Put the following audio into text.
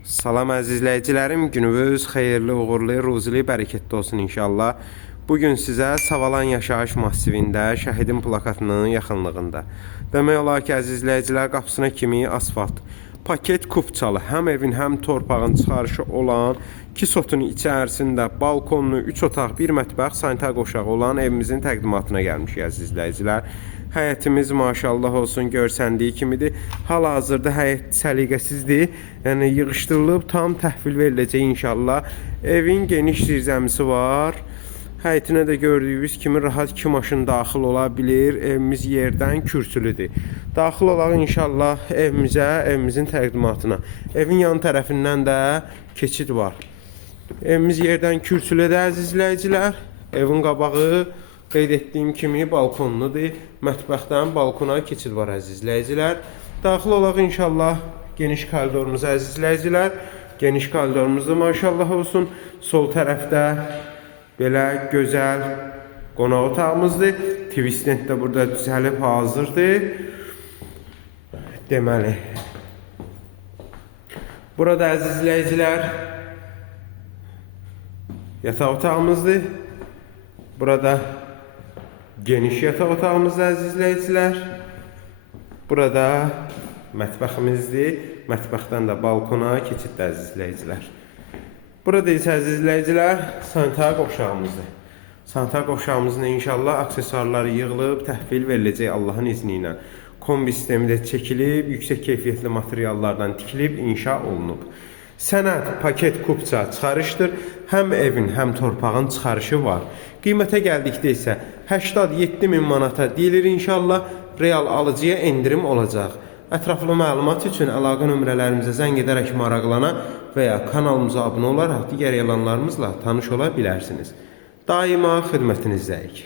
Salam əzizləyicilərim, gününüz xeyirli, uğurlu, ruzili, bərəkətli olsun inşallah. Bugün sizə Savalan yaşayış massivində şəhidin plakatının yaxınlığında. Demək olar ki, əzizləyicilər, qapısına kimi asfalt, paket kupçalı, həm evin, həm torpağın çıxarışı olan, 2 sotun içərisində balkonlu, 3 otaq, 1 mətbəx, sanitar qoşağı olan evimizin təqdimatına gəlmişik əzizləyicilər. Həyətimiz maşallah olsun görsəndiyi kimidir. Hal-hazırda həyət səliqəsizdir. Yəni yığışdırılıb tam təhvil veriləcək inşallah. Evin geniş zirzəmisi var. Həyətinə də gördüyünüz kimi rahat 2 maşın daxil ola bilir. Evimiz yerdən kürsülüdür. Daxil olaq inşallah evimizə, evimizin təqdimatına. Evin yan tərəfindən də keçid var. Evimiz yerdən kürsülüdür əzizləyicilər. Evin qabağı qeyd etdiyim kimi balkonludur. Mətbəxdən balkona keçid var əzizləyicilər. Daxil olaq inşallah geniş koridorumuz əzizləyicilər. Geniş koridorumuzda maşallah olsun. Sol tərəfdə belə gözəl qonaq otağımızdır. Twistnet də burada düzəlib hazırdır. Deməli, burada əzizləyicilər yataq otağımızdır. Burada geniş yataq otağımızda əzizləyicilər. Burada mətbəximizdir. Mətbəxdən də balkona keçiddir əzizləyicilər. Burada isə əzizləyicilər sanitar qovşağımızdır. Sanitar qovşağımızda inşallah aksesuarları yığılıb təhvil veriləcək Allahın izni ilə. Kombi sistemi də çəkilib, yüksək keyfiyyətli materiallardan tikilib, inşa olunub. Sənəd, paket, kupça çıxarışdır. Həm evin, həm torpağın çıxarışı var. Qiymətə gəldikdə isə 87.000 manata deyilir inşallah. Real alıcıya endirim olacaq. Ətraflı məlumat üçün əlaqə nömrələrimizə zəng edərək maraqlana və ya kanalımıza abunə olaraq digər elanlarımızla tanış ola bilərsiniz. Daima xidmətinizdəyik.